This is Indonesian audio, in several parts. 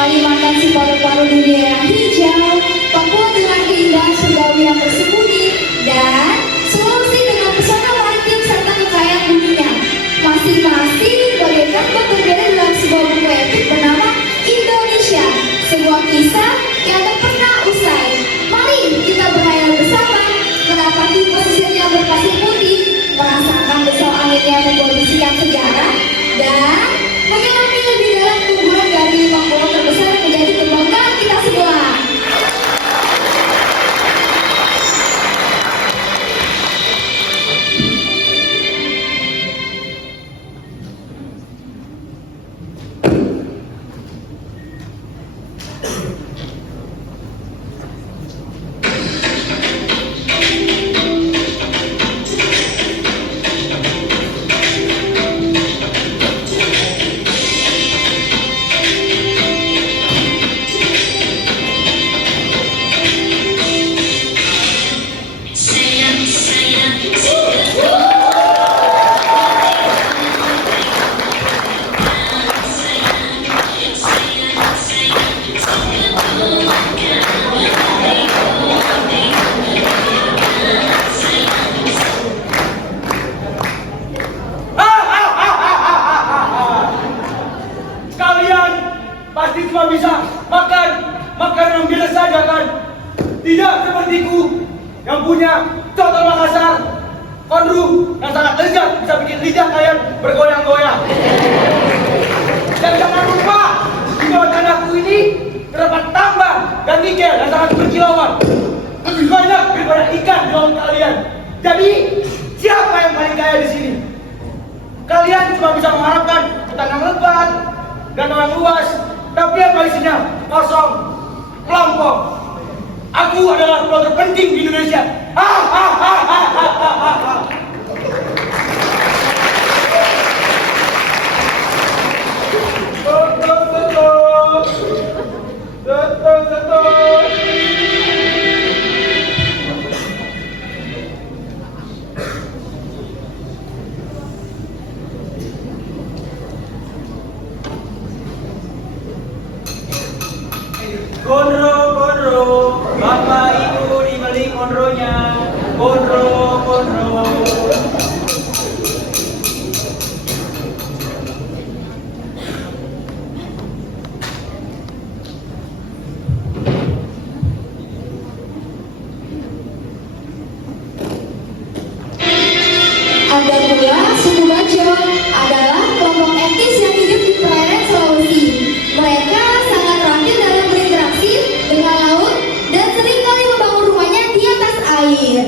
Kalimantan si paru-paru dunia yang hijau, Papua dengan keindahan surgawi yang tersembunyi, dan Sulawesi dengan pesona maritim serta kekayaan bumbunya. Masing-masing bagaikan berbeda dalam sebuah buku epik bernama Indonesia, sebuah kisah yang tak pernah usai. Mari kita berhayal bersama menapaki pesisirnya berpasir putih, merasakan besar anginnya membawa bisikan sejarah, dan menyelami lebih dalam kumpulan dari lima pulau terbesar yang menjadi kebanggaan kita semua. Pasti cuma bisa makan makanan yang biasa saja kan? Tidak sepertiku yang punya coto Makassar, kondru yang sangat lezat bisa bikin lidah kalian bergoyang-goyang. Dan jangan lupa di bawah tanahku ini terdapat tambang dan nikel yang sangat berkilauan, lebih banyak daripada ikan di laut kalian. Jadi siapa yang paling kaya di sini? Kalian cuma bisa mengharapkan tanah lebat dan orang luas, tapi apa isinya? Kosong, kelompok. Aku adalah pulau terpenting di Indonesia. Kondro, Bapak Ibu dibeli kondronya. Kondro. Ada pula suku Bajo, adalah kelompok etnis yang hidup di perairan Sulawesi. Mereka sangat terampil dalam berinteraksi dengan laut dan seringkali membangun rumahnya di atas air.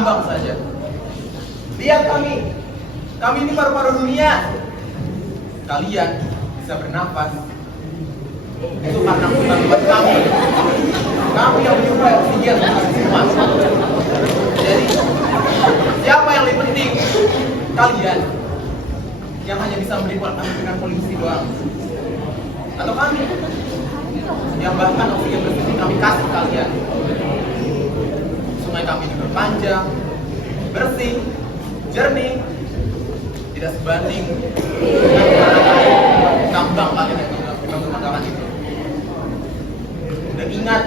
tambang saja. Lihat kami ini paru-paru dunia. Kalian bisa bernafas itu karena bantuan kami. Kami yang menyuplai oksigen semua. Jadi siapa yang lebih penting? Kalian yang hanya bisa meliput kami dengan polisi doang, atau kami yang bahkan oksigen bersih kami kasih kalian? Sungai kami juga panjang, bersih, jernih, tidak sebanding dengan tambang kalian yang menggunakan itu. Dan ingat,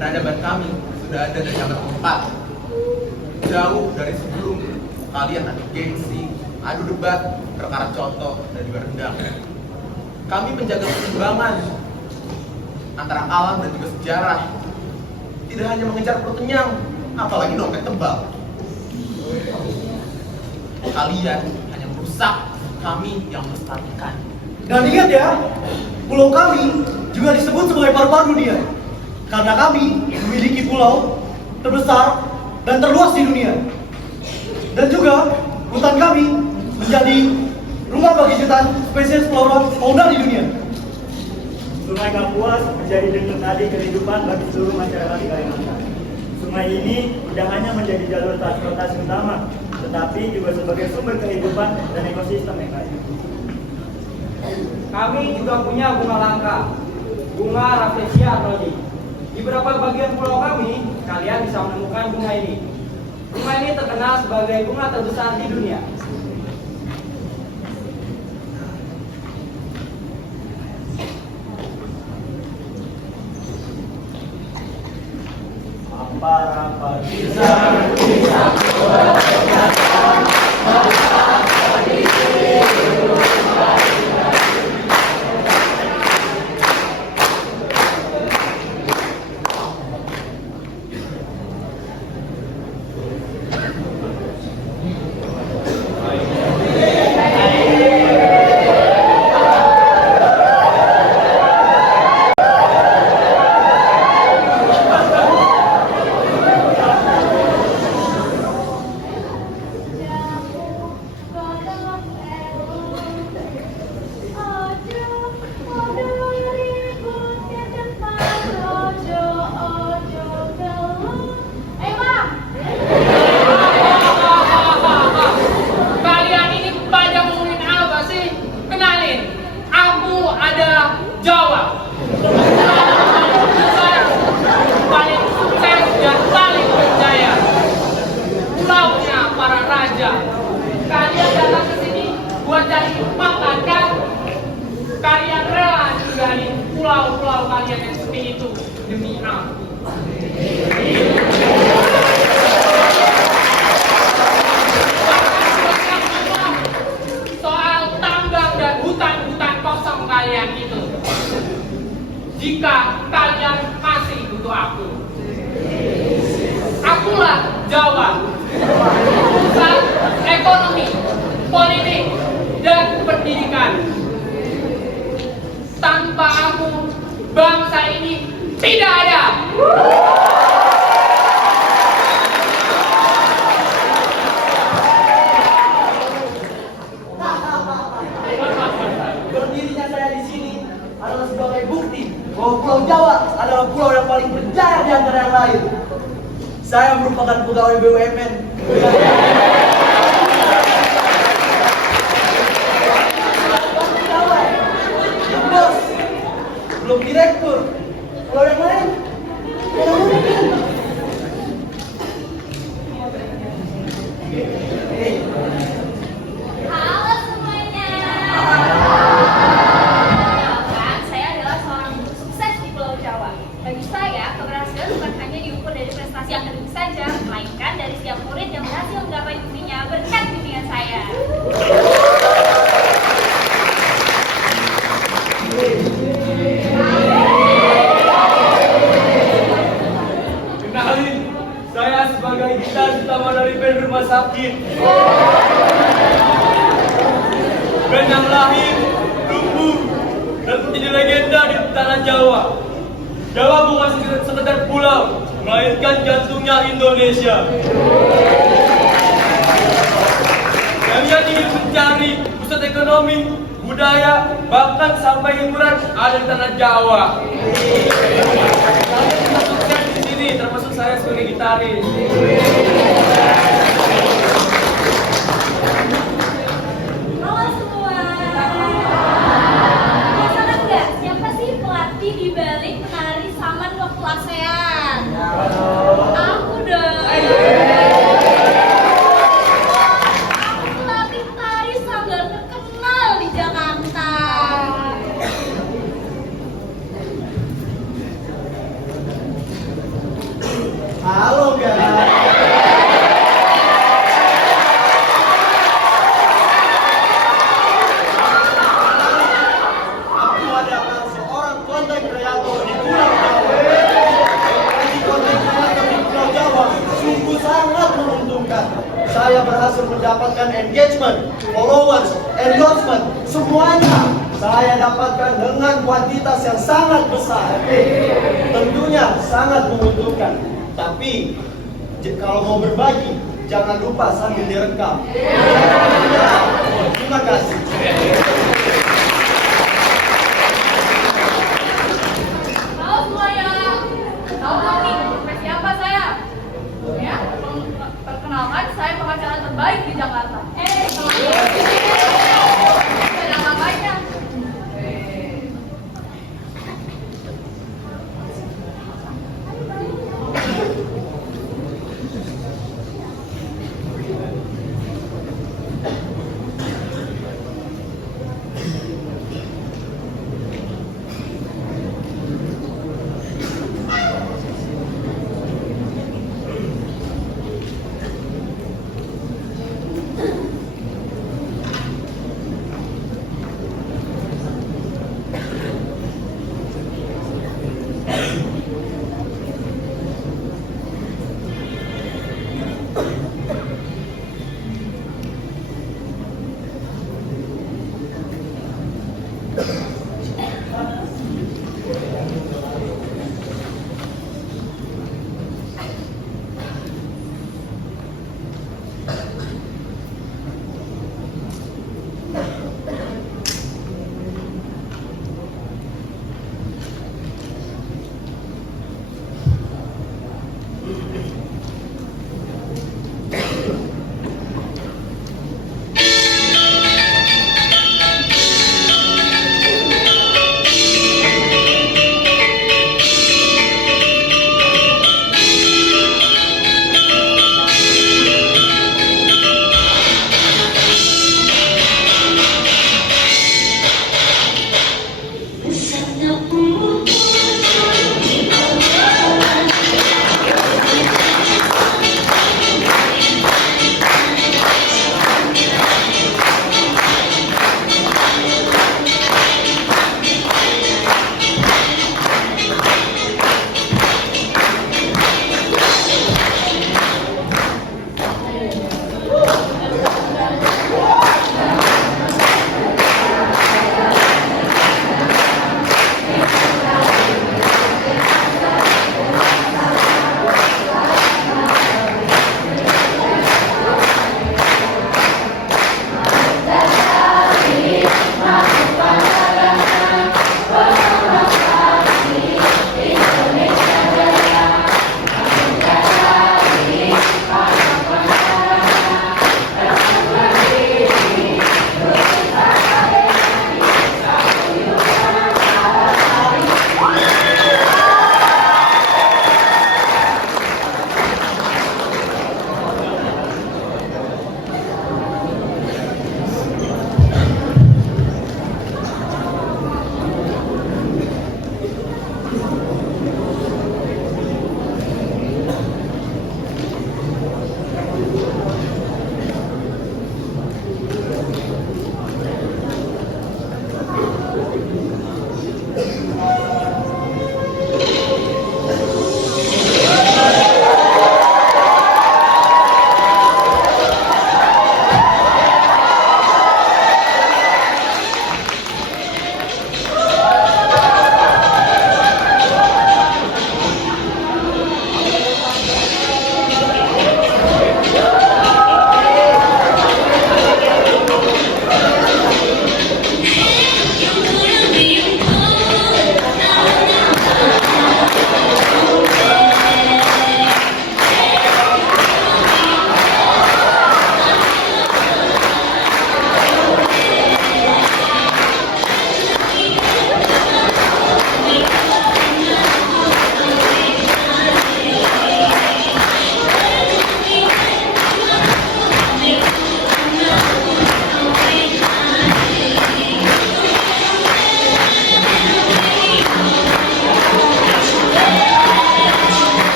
peradaban kami sudah ada dari abad keempat, jauh dari sebelum kalian adu gengsi, adu debat, perkara contoh dan juga rendang. Kami menjaga keseimbangan antara alam dan juga sejarah. Tidak hanya mengejar perut kenyang, apalagi dompet tebal. Kalian hanya merusak, kami yang melestarikan. Dan ingat ya, pulau kami juga disebut sebagai paru-paru dunia. Karena kami memiliki pulau terbesar dan terluas di dunia. Dan juga hutan kami menjadi rumah bagi jutaan spesies flora fauna di dunia. Sungai Kapuas menjadi denyut nadi kehidupan bagi seluruh masyarakat di Kalimantan. Sungai ini tidak hanya menjadi jalur transportasi utama, tetapi juga sebagai sumber kehidupan dan ekosistem yang kaya. Kami juga punya bunga langka, bunga Rafflesia arnoldi. Di beberapa bagian pulau kami, kalian bisa menemukan bunga ini. Bunga ini terkenal sebagai bunga terbesar di dunia. Apa bisa kalian datang ke sini buat cari makan kan? Kalian rela ninggalin pulau-pulau kalian yang sepi itu demi aku. Soal tambang dan hutan-hutan kosong kalian itu, jika kalian masih butuh aku, akulah Jawa. Urusan ekonomi, politik, dan pendidikan. Tanpa aku, bangsa ini tidak ada. Berdirinya saya di sini adalah sebagai bukti bahwa Pulau Jawa adalah pulau yang paling berjaya di antara yang lain. Saya merupakan pegawai BUMN. Bos, belum direktur. Kalau yang lain, Halo semuanya. Kan saya adalah seorang guru sukses di Pulau Jawa. Bagi saya, keberhasilan bukan hanya diukur dari prestasi akademik saja, melainkan dari setiap murid yang berhasil menggapai mimpinya berkat bimbingan saya. kenalin, saya sebagai gitar utama dari band Rumah Sakit. Band yang lahir, tumbuh, dan menjadi legenda di tanah Jawa. Jawa bukan sekedar pulau, melainkan jantungnya Indonesia. Kalian ingin mencari pusat ekonomi, budaya, bahkan sampai hiburan ada di tanah Jawa. Kalian bisa sukses di sini, termasuk saya sebagai gitaris. Halo semua. Penasaran nggak siapa sih pelatih di balik penari Saman waktu ASEAN? Aku dong. Aku pelatih tari sanggar terkenal di Jakarta. Halo guys. Aku adalah seorang konten kreator di Pulau Jawa. Jadi konten kreator di Pulau Jawa sungguh sangat menguntungkan. Saya berhasil mendapatkan engagement, followers, endorsement, semuanya saya dapatkan dengan kuantitas yang sangat besar. Tentunya sangat menguntungkan. Tapi kalau mau berbagi, jangan lupa sambil direkam. Terima kasih. Halo semuanya. Tahu nggak nih sampai siapa saya? Ya, perkenalkan saya pengacara terbaik di Jakarta. Ada namanya.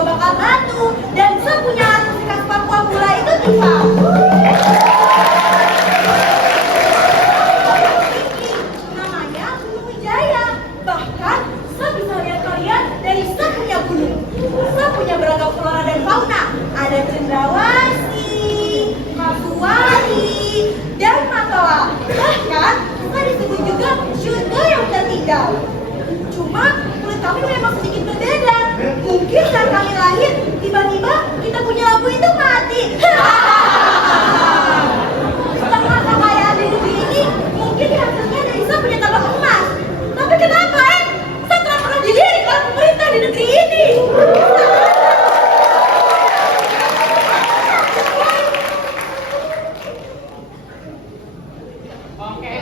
Jawa bakal maju dan sepunya khas Papua pula itu bisa. Namanya Gunung Wijaya. Bahkan saya bisa lihat kalian dari sepunya gunung. Sepunya beragam flora dan fauna. Ada cendrawasih, masuari, dan matoa. Bahkan saya disebut juga surga yang tertinggal. Cuma kulit kami memang sedikit berbeda. Mungkin saat kami lahir, tiba-tiba kita punya lampu itu mati. Setelah kekayaan di negeri ini, mungkin hasilnya dari saya punya tambang emas. Tapi kenapa saya telah pernah dilirik oleh pemerintah di negeri ini? Oke.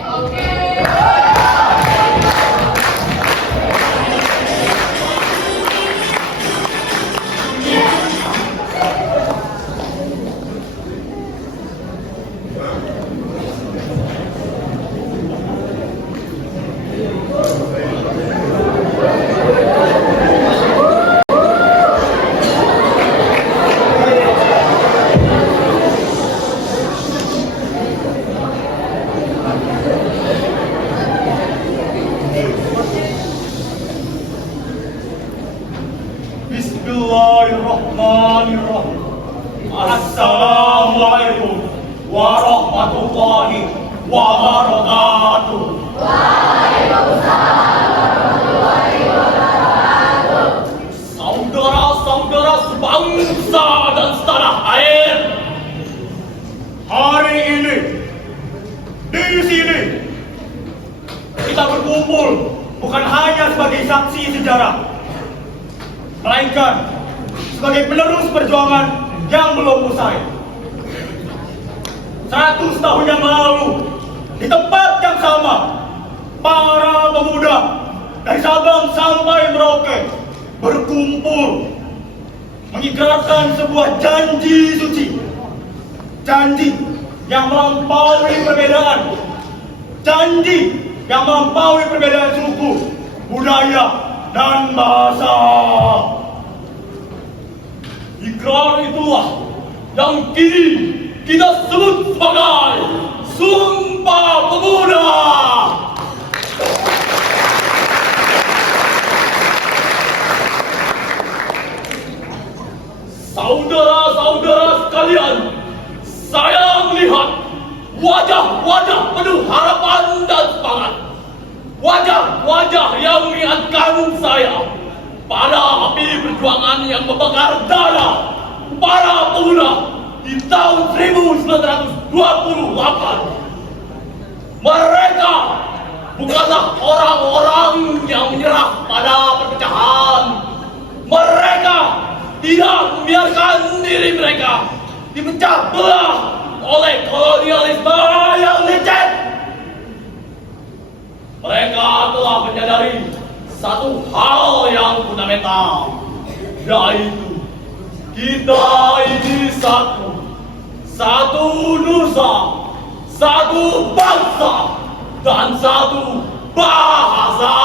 Bismillahirrahmanirrahim. Assalamualaikum warahmatullahi wabarakatuh. Saudara-saudara sebangsa dan setanah air, hari ini di sini kita berkumpul bukan hanya sebagai saksi sejarah, melainkan sebagai penerus perjuangan yang belum usai. 100 tahun yang lalu, di tempat yang sama, para pemuda dari Sabang sampai Merauke berkumpul mengikrarkan sebuah janji suci, janji yang melampaui perbedaan, janji yang melampaui perbedaan suku, budaya, dan bahasa. Ikrar itulah yang kini kita sebut sebagai Sumpah Pemuda. Saudara-saudara sekalian, saya melihat wajah-wajah penuh harapan dan semangat. Wajah-wajah yang mengingatkan saya pada api perjuangan yang membakar dada para pemuda di tahun 1928. Mereka bukanlah orang-orang yang menyerah pada perpecahan. Mereka tidak membiarkan diri mereka dipecah belah oleh kolonialisme yang licik. Mereka telah menyadari satu hal yang fundamental, yaitu kita ini satu nusa, satu bangsa, dan satu bahasa.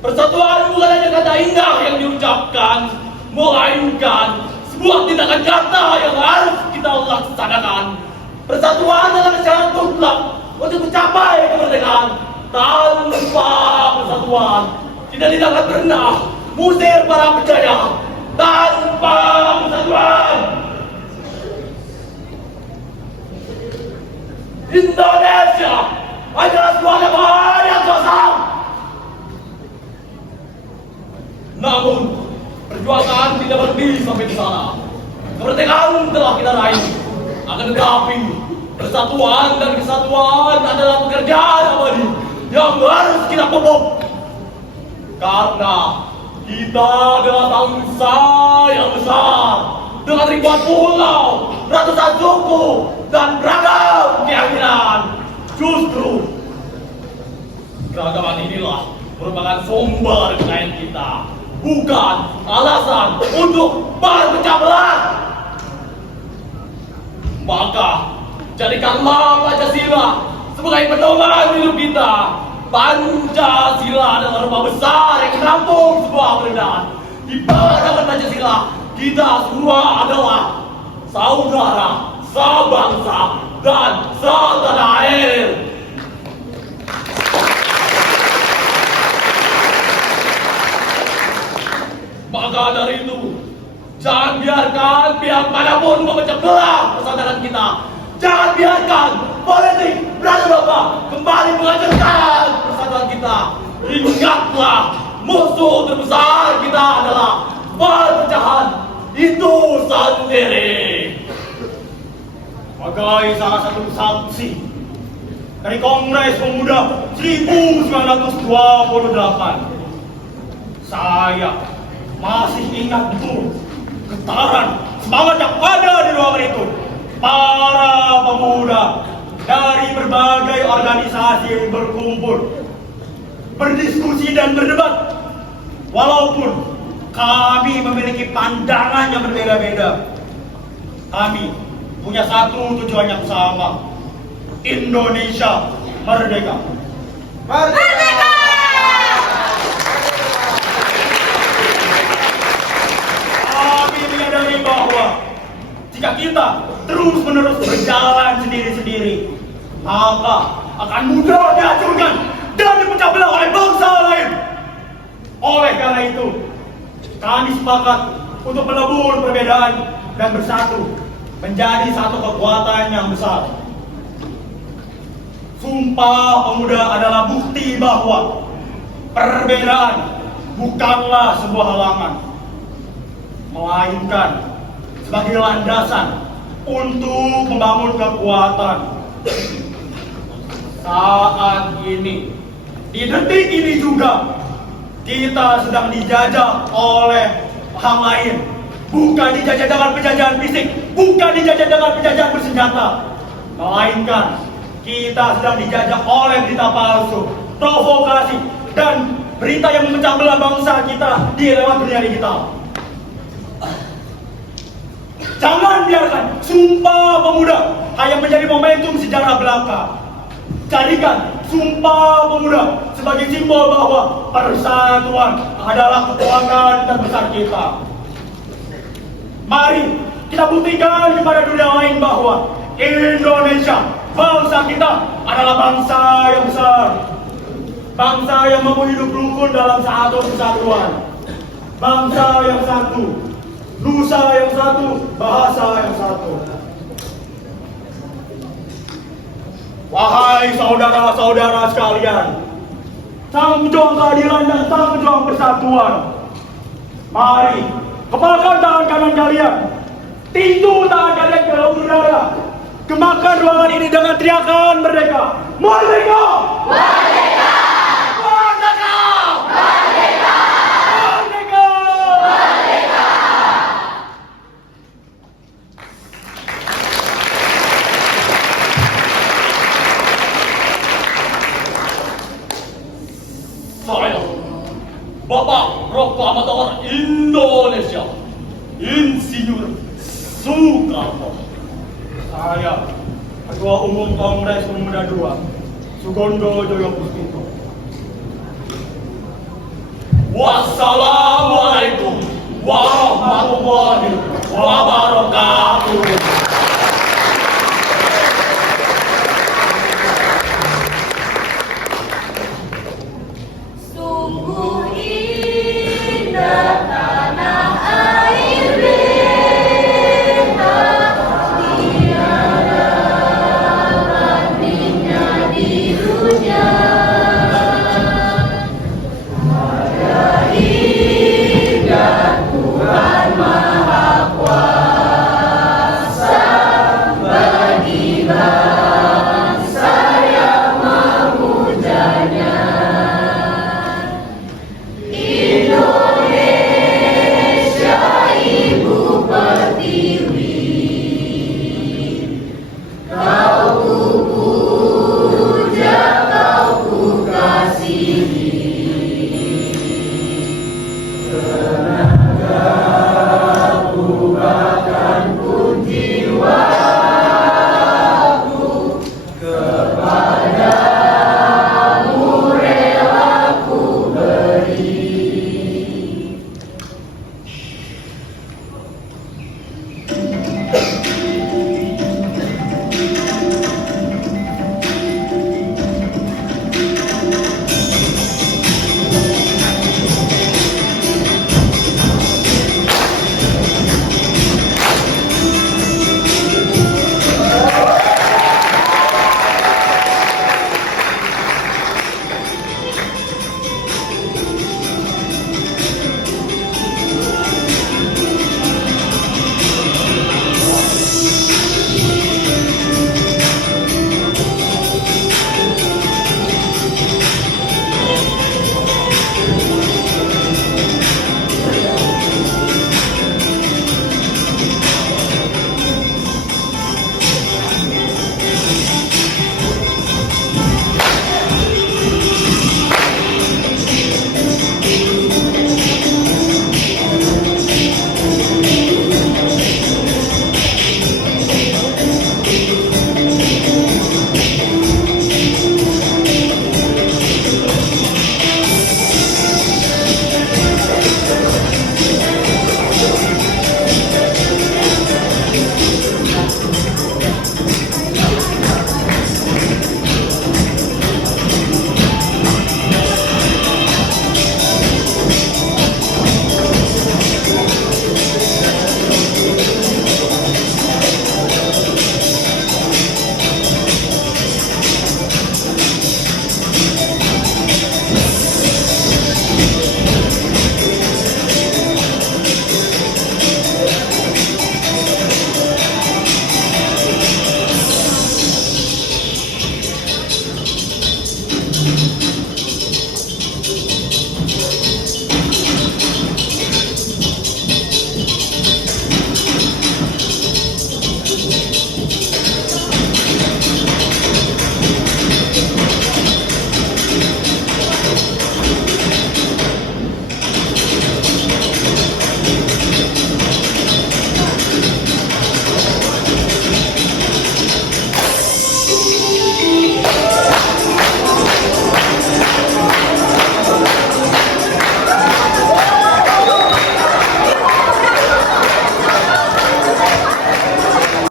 Persatuan bukan hanya kata indah yang diucapkan, melainkan sebuah tindakan nyata yang harus kita laksanakan. Persatuan adalah syarat mutlak untuk mencapai kemerdekaan. Tanpa persatuan, kita tidak akan pernah mengusir para penjajah. Tanpa persatuan, Indonesia adalah sebuah negara yang kosong. Namun, perjuangan tidak berhenti sampai di sana. Kemerdekaan telah kita raih. Akan tetapi, persatuan dan kesatuan adalah pekerjaan abadi yang harus kita pupuk. Karena kita adalah bangsa yang besar dengan ribuan pulau, ratusan suku, dan beragam keyakinan. Justru keragaman inilah merupakan sumber kekayaan kita, bukan alasan untuk berpecah belah. Maka jadikanlah Pancasila sebagai pedoman hidup kita, Pancasila adalah rumah besar yang menampung sebuah perbedaan. Di bawah Pancasila, kita semua adalah saudara, sebangsa, dan setanah air. Maka dari itu, jangan biarkan pihak manapun memecah belah persaudaraan kita. Jangan biarkan politik berada kembali menghancurkan persatuan kita. Ingatlah, musuh terbesar kita adalah perpecahan itu sendiri. Sebagai salah satu saksi dari Kongres Pemuda 1928, saya masih ingat betul getaran semangat yang ada di ruangan itu. Para pemuda dari berbagai organisasi berkumpul, berdiskusi dan berdebat. Walaupun kami memiliki pandangan yang berbeda-beda, kami punya satu tujuan yang sama: Indonesia merdeka. Merdeka! Kami menyadari bahwa jika kita terus-menerus berjalan sendiri-sendiri, maka akan mudah dihancurkan dan dipecah belah oleh bangsa lain. Oleh karena itu, kami sepakat untuk melebur perbedaan dan bersatu menjadi satu kekuatan yang besar. Sumpah Pemuda adalah bukti bahwa perbedaan bukanlah sebuah halangan, melainkan sebagai landasan untuk membangun kekuatan. Saat ini, di detik ini juga, kita sedang dijajah oleh orang lain. Bukan dijajah dengan penjajahan fisik, bukan dijajah dengan penjajahan bersenjata, melainkan kita sedang dijajah oleh berita palsu, provokasi, dan berita yang memecah belah bangsa kita di lewat dunia digital. Jangan biarkan Sumpah Pemuda hanya menjadi momentum sejarah belaka. Jadikan Sumpah Pemuda sebagai simbol bahwa persatuan adalah kekuatan terbesar kita. Mari kita buktikan kepada dunia lain bahwa Indonesia, bangsa kita, adalah bangsa yang besar. Bangsa yang mau hidup rukun dalam satu kesatuan. Bangsa yang satu, nusa yang satu, bahasa yang satu. Wahai saudara-saudara sekalian, sang pejuang keadilan dan sang pejuang persatuan, mari kepalkan tangan kanan kalian, tinju tangan kalian ke laut udara, gemakan ruangan ini dengan teriakan merdeka. Merdeka! Merdeka! Merdeka! Merdeka! Merdeka! Merdeka! Saya, Bapak Proklamator Indonesia, Insinyur Soekarno. Saya, Ketua Umum Kongres Pemuda II, Sugondo Joyo Puspito,